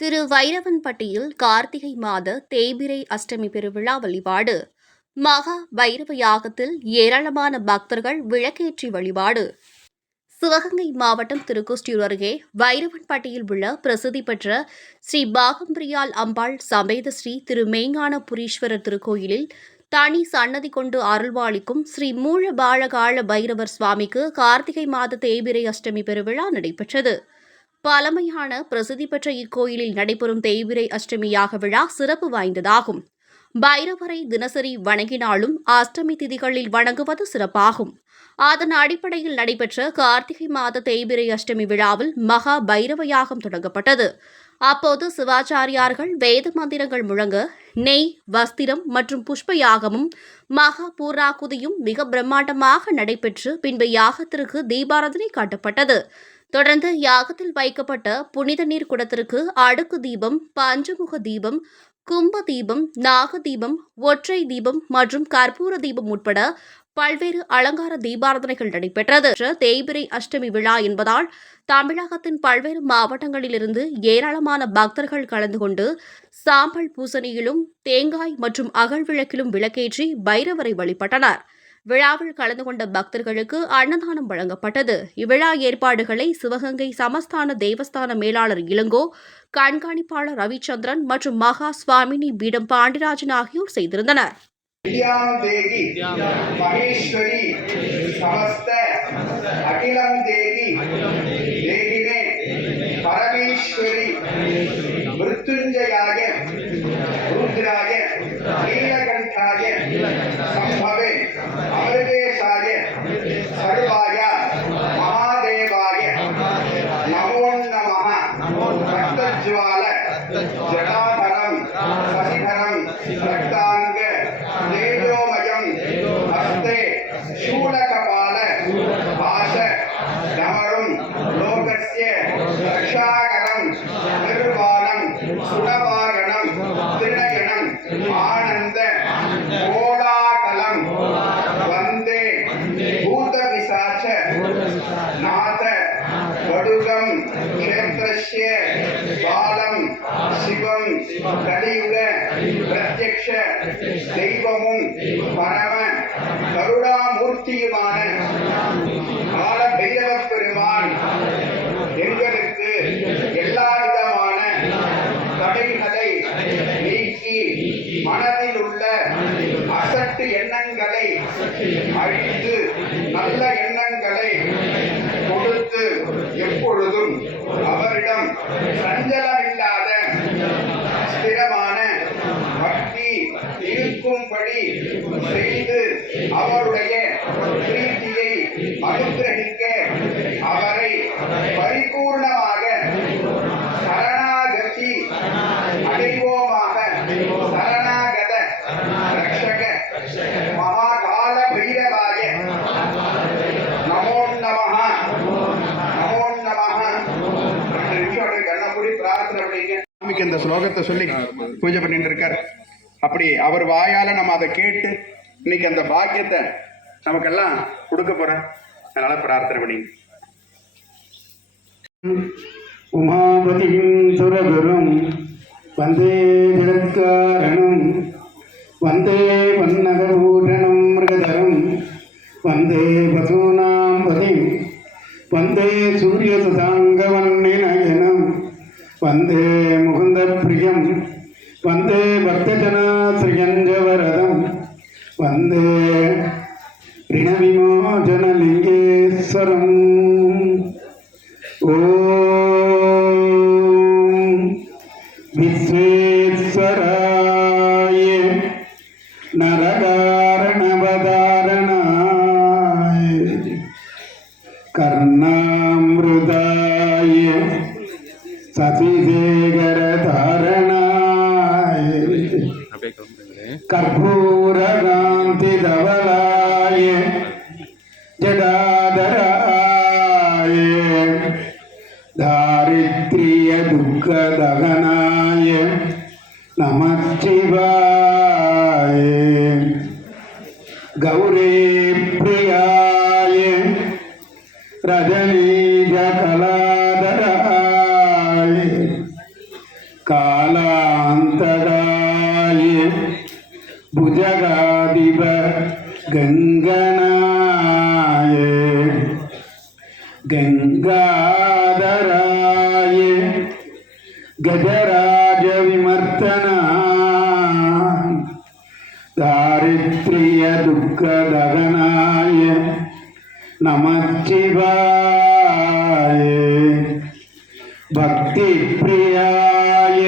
திருவைரவன்பட்டியில் கார்த்திகை மாத தேய்பிறை அஷ்டமி பெருவிழா வழிபாடு. மகா வைரவ யாகத்தில் ஏராளமான பக்தர்கள் விளக்கேற்றி வழிபாடு. சிவகங்கை மாவட்டம் திருக்கோஷ்டியூர் அருகே வைரவன்பட்டியில் உள்ள பிரசித்தி பெற்ற ஸ்ரீ பாகம்பிரியால் அம்பாள் சமேத ஸ்ரீ திருமெய்ஞானபுரீஸ்வரர் திருக்கோயிலில் தனி சன்னதி கொண்டு அருள்வாளிக்கும் ஸ்ரீ மூல பாலகால பைரவர் சுவாமிக்கு கார்த்திகை மாத தேய்பிறை அஷ்டமி பெருவிழா நடைபெற்றது. பழமையான பிரசித்தி பெற்ற இக்கோயிலில் நடைபெறும் தேய்பிறை அஷ்டமி யாக விழா சிறப்பு வாய்ந்ததாகும். பைரவரை தினசரி வணங்கினாலும் அஷ்டமி திதிகளில் வணங்குவது சிறப்பாகும். அதன் அடிப்படையில் நடைபெற்ற கார்த்திகை மாத தேய்பிறை அஷ்டமி விழாவில் மகா பைரவ யாகம் தொடங்கப்பட்டது. அப்போது சிவாச்சாரியார்கள் வேத மந்திரங்கள் முழங்க நெய், வஸ்திரம் மற்றும் புஷ்ப யாகமும் மகா பூர்ணாகுதியும் மிக பிரம்மாண்டமாக நடைபெற்று பின்பு யாகத்திற்கு தீபாராதனை காட்டப்பட்டது. தொடர்ந்து யாகத்தில் வைக்கப்பட்ட புனித நீர் குடத்திற்கு அடுக்கு தீபம், பஞ்சமுக தீபம், கும்ப தீபம், நாக தீபம், ஒற்றை தீபம் மற்றும் கற்பூர தீபம் உட்பட பல்வேறு அலங்கார தீபாராதனைகள் நடைபெற்றது. தேய்பிறை அஷ்டமி விழா என்பதால் தமிழகத்தின் பல்வேறு மாவட்டங்களிலிருந்து ஏராளமான பக்தர்கள் கலந்து கொண்டு சாம்பல் பூசணியிலும் தேங்காய் மற்றும் அகல் விளக்கிலும் விளக்கேற்றி பைரவரை வழிபட்டனர். விழாவில் கலந்து கொண்ட பக்தர்களுக்கு அன்னதானம் வழங்கப்பட்டது. இவ்விழா ஏற்பாடுகளை சிவகங்கை சமஸ்தான தேவஸ்தான மேலாளர் இளங்கோ, கண்காணிப்பாளர் ரவிச்சந்திரன் மற்றும் மகா சுவாமினி பீடம் பாண்டிராஜன் ஆகியோர் செய்திருந்தனர். அமிர்தேசாய சர்வாய மகாதேவாய நமோ நமः ரக்தஜ்வால ஜடாதரம் சசிதரம் ரக்தாங்க தேஜோமயம் ஹஸ்தே சூலகபால பாஷ தமரும் லோகஸ்ய ரக்ஷாகரம் நிர்வாணம் சுடவாகணம் திரிநயனம் ஆனந்த கோலாகலம் வந்தே பூத விசாச்ச நாத வடுகம் க்ஷேத்ரஸ்ய பாலம் சிவம் கலியுக பிரத்யக்ஷ தெய்வமும் பரம கருணாமூர்த்தியுமான கால பைரவ பெருமான் எங்களுக்கு எல்லா விதமான தடைகளை நீக்கி மனதில் உள்ள அசட்டு எண்ணங்களை அழித்து நல்ல எண்ணங்களை கொடுத்து எப்பொழுதும் அவரிடம் சஞ்சலமில்லாத ஸ்திரமான பக்தி இருக்கும்படி செய்து அவருடைய பிரீத்தியை அனுகிரகிக்க அவரை பரிபூர்ணமாக சரணாகதி அடைவோமாக. சரணாகத ரக்ஷக மகாகால பைரவாய நமோ நமः நமோ நமः. 2 நிமிஷம் அப்படியே கண்ணமூடி பிரார்த்தனை பண்ணிங்க. சாமிக்கு இந்த ஸ்லோகத்தை சொல்லி பூஜை பண்ணிட்டு இருக்கார். அப்படி அவர் வாயால நம்ம அதை கேட்டு இன்னைக்கு அந்த பாக்கியத்தை நமக்கெல்லாம் கொடுக்க போறேன். அதனால பிரார்த்தனை பண்ணிங்க. உமாபதியும் சுரகுரும் வந்தே ஜெகத்காரணம் வந்தே வன்னகபூஷணம் மிருகதரம் வந்தே பசூனாம் பதிம் வந்தே சூரியசுதாங்கவன்னிநயனம் வந்தே முகுந்த பிரியம் வந்தே பக்தஜனாஸ்ரியஞ்சவரதம் வந்தே ரிணவிமோசனலிங்கேஸ்வரம். ஓம் விஸ்வேஸ்வராய நரகாரணவதாரணாய கர்ணாமிருதாய சசிசேகரதாரணாய கர்ப்பூரகாந்தி தவலாய ஜடாதராய தாரித்ரிய துக்கதகனாய நமச்சிவாய கௌரி பிரியாய ரஜனீஜ கலாதராய कालान्तराय भुजगाधिप गङ्गनाय गङ्गाधराय गजराजविमर्दनाय दारिद्र्यदुःखदहनाय नमः शिवाय भक्तिप्रियाय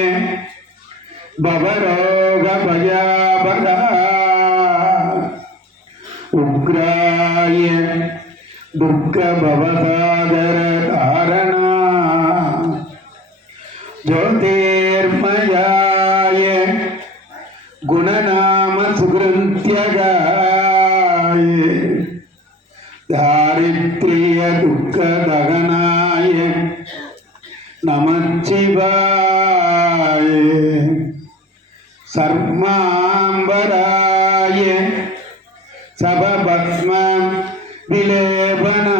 भवरोगभयापदा उग्राय दुर्गभवसागरतारणा ज्योतिर्मयाय गुणनाम सुकृत्यगाय दारिद्र्यदुःखदहनाय नमः शिवाय सर्वाम्बराय सबभस्म विलेपनाय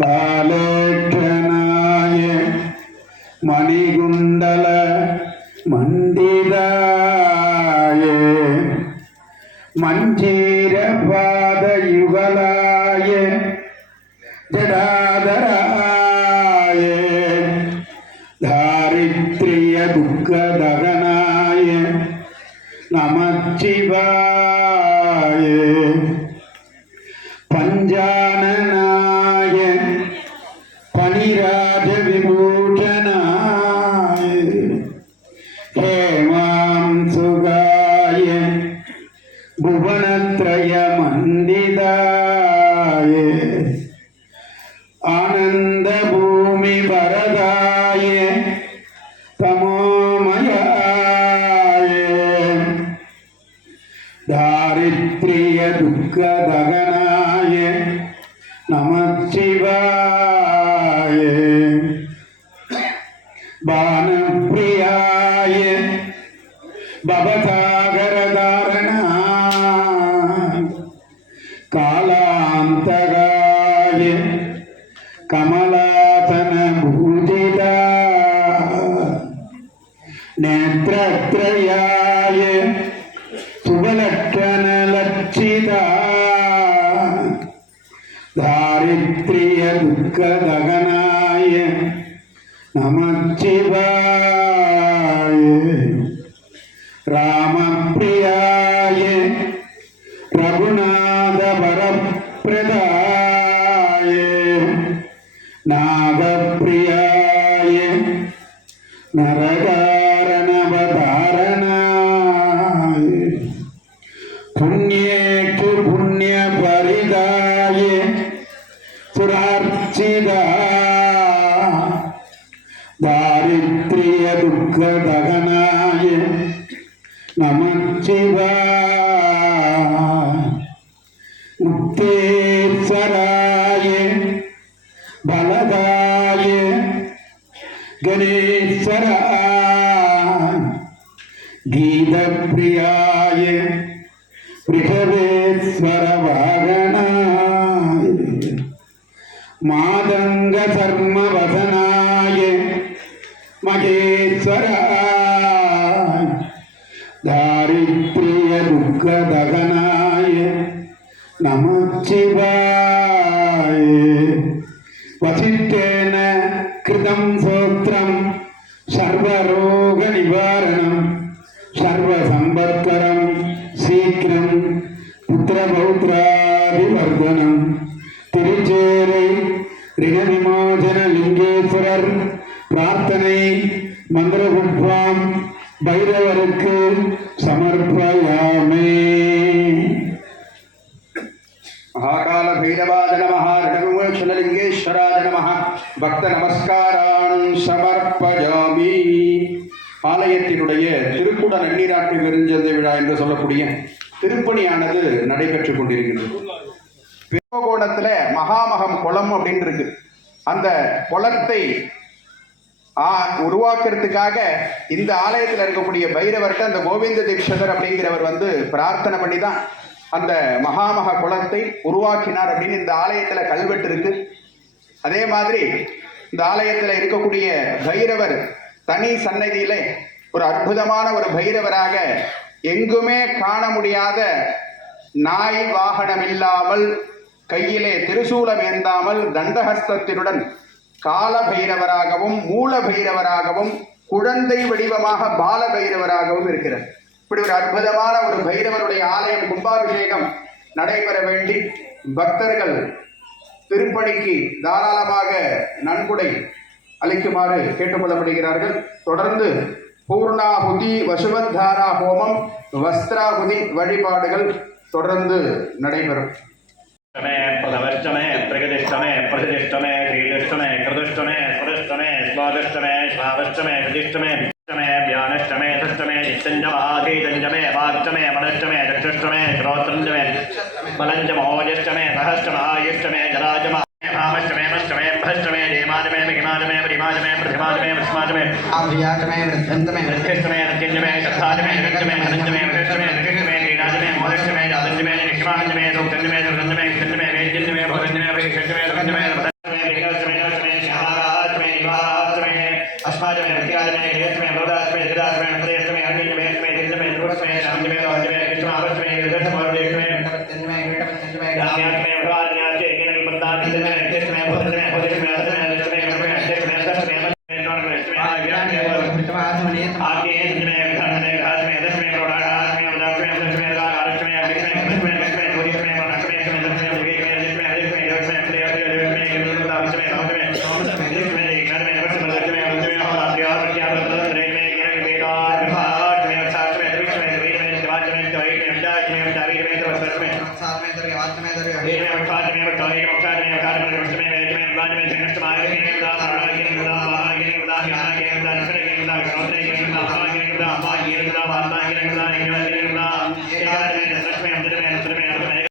कालेक्षणाय मणिकुण्डल मण्डिताय मञ्जीरपादयुगलाय जडाधराय दारिद्र्यदुःखदहनाय नमः शिवाय पञ्चाननाय फणिराजविभूषणाय हेमांसुगाय भुवनत्रयमण्डिताय आनन्दभूमिवरदाय तमोमयाय दारिद्र्यदुःखदहनाय नमः शिवाय बाणप्रियाय भवसागरधारणाय कालान्तराय कमलासनभूषिता नेत्रत्रयाय शुभलक्षणलक्षिता दारिद्र्यदुःखदहनाय नमः शिवाय रामप्रियाय रघुनाथवरप्रदाय नागप्रियाय नरकारणवधारणाय पुण्येषु पुण्यपरिदाय सुरार्चिता दारिद्र्यदुःखदहनाय नमः शिवाय मुक्तेश्वराय बलदाय गणेश्वराय गीतप्रियाय वृषभेश्वरवागणाय मादङ्गधर्मवदनाय महेश्वराय दारिद्र्यदुःखदहनाय नमः शिवाय वसिष्ठेन कृतं स्तोत्रं सर्वरोगनिवारणं सर्वसम्पत्करं शीघ्रं पुत्रपौत्राभिवर्धनं तिरुचेरै ऋणविमोचनलिङ्गेश्वरர் प्रार्थனை மந்திரபுஷ்பம் பைரவருக்கு சமர்ப்பயாமே. महाकाल भैरवाय नमः ऋणविमोचनलिङ्गेश्वराय नमः பக்த நமஸ்காரான் சமர்ப்பயாமி. ஆலயத்தினுடைய திருக்குட நன்னீராட்டு விருஞ்சந்தை விழா என்று சொல்லக்கூடிய திருப்பணியானது நடைபெற்றுக் கொண்டிருக்கின்றது. கும்பகோணத்துல மகாமகம் குளம் அப்படின்னு இருக்கு. அந்த குளத்தை உருவாக்குறதுக்காக இந்த ஆலயத்தில் இருக்கக்கூடிய பைரவர்கிட்ட அந்த கோவிந்த தீட்சதர் அப்படிங்கிறவர் வந்து பிரார்த்தனை பண்ணி தான் அந்த மகாமக குளத்தை உருவாக்கினார் அப்படின்னு இந்த ஆலயத்தில் கல்வெட்டு இருக்கு. அதே மாதிரி இந்த ஆலயத்தில் இருக்கக்கூடிய பைரவர் தனி சன்னதியிலே ஒரு அற்புதமான ஒரு பைரவராக எங்குமே காண முடியாத நாய் வாகனம் இல்லாமல் கையிலே திருசூலம் ஏந்தாமல் தண்டஹஸ்தத்தினுடன் கால பைரவராகவும் மூல பைரவராகவும் குழந்தை வடிவமாக பால பைரவராகவும் இருக்கிறார். இப்படி ஒரு அற்புதமான ஒரு பைரவருடைய ஆலயம் கும்பாபிஷேகம் நடைபெற வேண்டி பக்தர்கள் திருப்பணிக்கு தாராளமாக நன்கொடை அளிக்குமாறு கேட்டுக்கொள்ளப்படுகிறார்கள். தொடர்ந்து பூர்ணாகுதி, வசுவத்தாரா ஹோமம், வஸ்திராகுதி வழிபாடுகள் தொடர்ந்து நடைபெறும். प्रथमष्टमे प्रगतिष्टमे प्रतिष्ठमे क्रीडिष्टमे कृतुष्टमे स्वरष्टमे स्वादष्टमे श्रावष्टमे प्रतिष्ठमे अष्टमे व्यानष्टमे षष्टमे चित्तञ्जमाधीतञ्जमे वाक्टमे मनष्टमे चक्षुष्टमे श्रोत्रञ्जमे बलञ्जमोजष्टमे सहस्रमायुष्टमे जराजमा भामष्टमे मष्टमे भष्टमे देमाजमे मिहिमाजमे परिमाजमे प्रतिमाजमे वृष्माजमे आभियातमे वृद्धन्तमे वृद्धिष्टमे रत्यञ्जमे शब्दाजमे निरञ्जमे धनञ्जमे वृष्टमे कृष्णमे क्रीडाजमे मोदष्टमे जातञ्जमे निष्माञ्जमे सौकञ्जमे दुर्गन्धमे कृष्णमे वेद्यञ्जमे भोगञ्जमे वैषज्ञमे दुर्गन्धमे रमतञ्जमे विघ्नष्टमे नष्टमे श्यामाराष्टमे निवाहाष्टमे अस्माजमे रत्याजमे हेष्टमे वरदाष्टमे जदाष्टमे नपदेष्टमे अर्निञ्जमे अष्टमे दिन्दमे दुर्गष्टमे शामञ्जमे रोहञ्जमे कृष्णावष्टमे विदर्शमोर्देष्टमे वृद्धन्तमे विटपन्तमे राम्याष्टमे भगवान्याष्टे केनविपन्ताष्टमे रत्यष्टमे भोगञ्जमे भोजष्टमे अष्टमे अष्टमे नष्टमे अष्टमे अष्टमे नष्टमे आज्ञामे कृतवासमने आगे जमे घासमे घासमे दशमे रोडाष्टमे उदाष्टमे दशमे रागाष्टमे अग्निष्टमे दशमे दशमे भोजष्टमे मनष्टमे दशमे दिवेकमे दशमे दशमे दशमे प्रियप्रिय दशमे केन्द्रदाष्टमे नवमे सोमष्टमे दशमे एकनाथमे नवष्टमे दशमे अष्टमे अहोरात्र्या प्रत्यावर्तनत्रयमे केनविवेदाष्टमे अष्टमे द्विष्टमे द्विवेदमे शिवाष्टमे द्वैतमे अष्टाष्टमे अष्टावीरमे सर्वष्टमे सातमे दर्यात्मे दर्या देवमे अष्टाष्टमे अष्टावीरमे अष्टाष्टमे अष्टाष्टमे अष्टमे वेदमे अष्टाष्टमे संगष्टमाय केन्द्रदा महाराजेन्द्रदा महाराजेन्द्रदा ज्ञानकेन्द्रदा निष्ठकेन्द्रदा श्रोत्रेन्द्रदा महाराजेन्द्रदा अम्बाजेन्द्रदा वार्ताकेन्द्रदा निगमेन्द्रदा एकादशमे दशमे अमृतमे नक्षत्रमे अमृतमे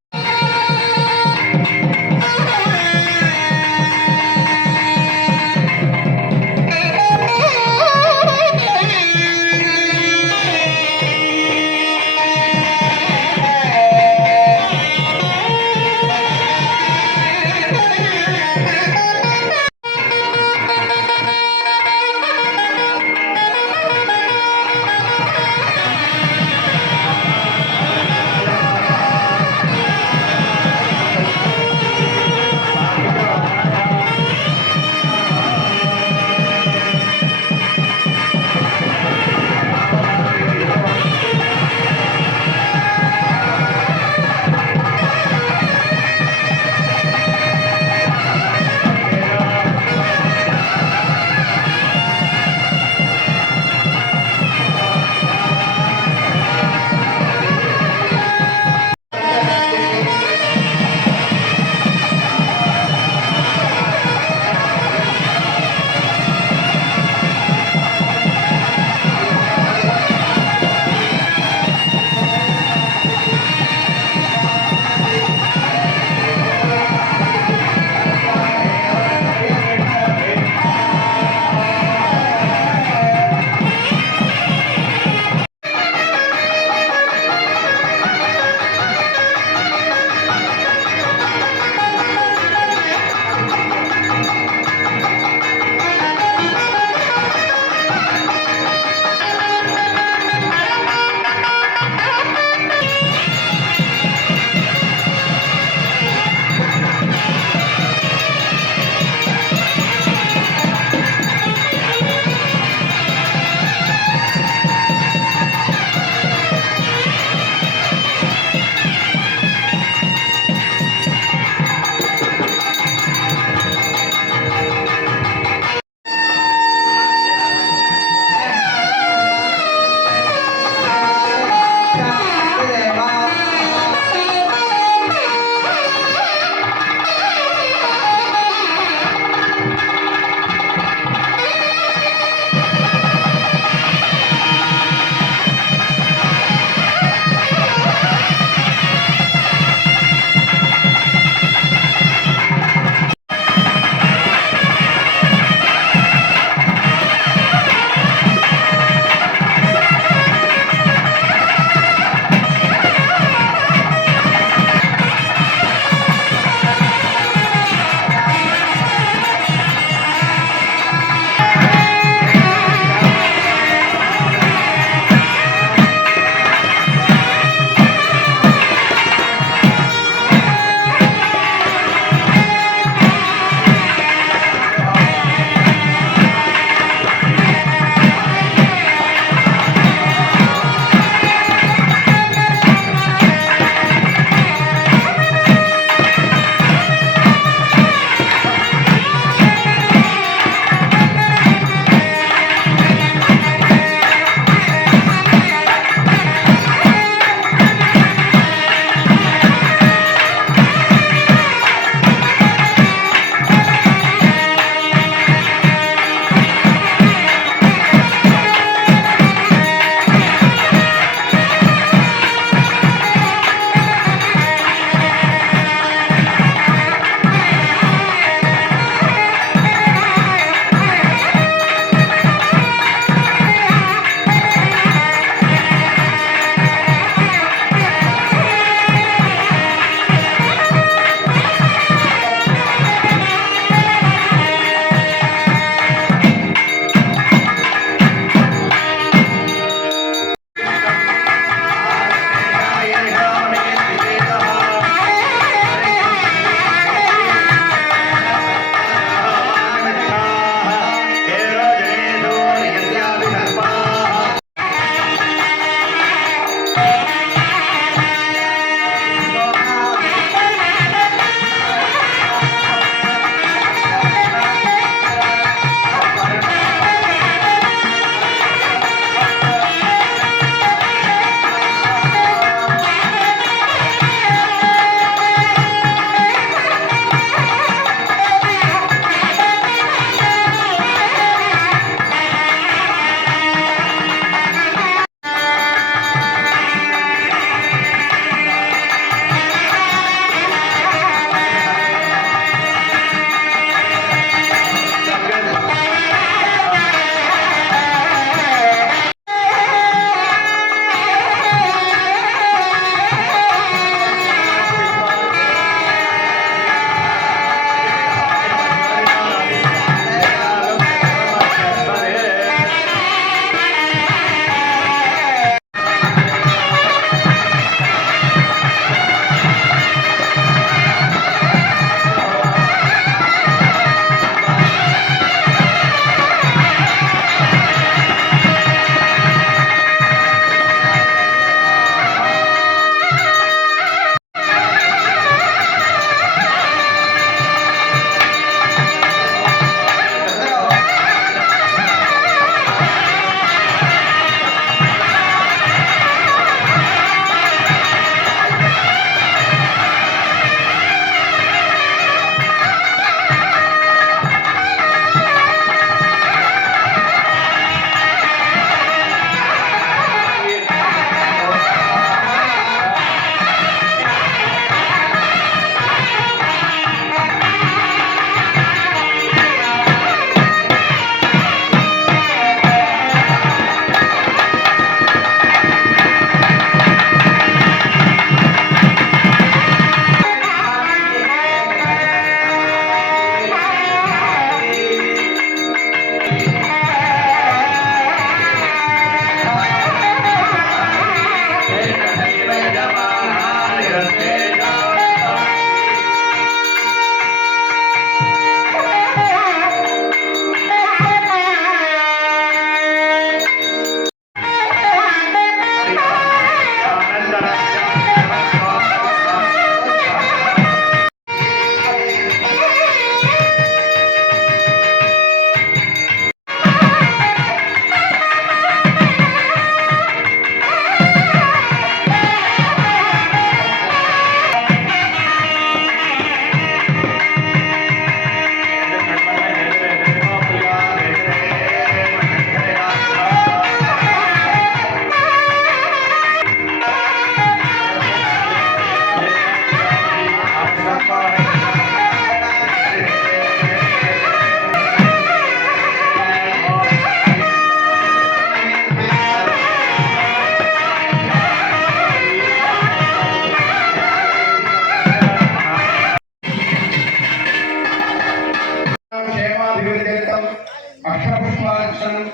सहस्रम्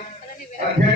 अध्यक्षः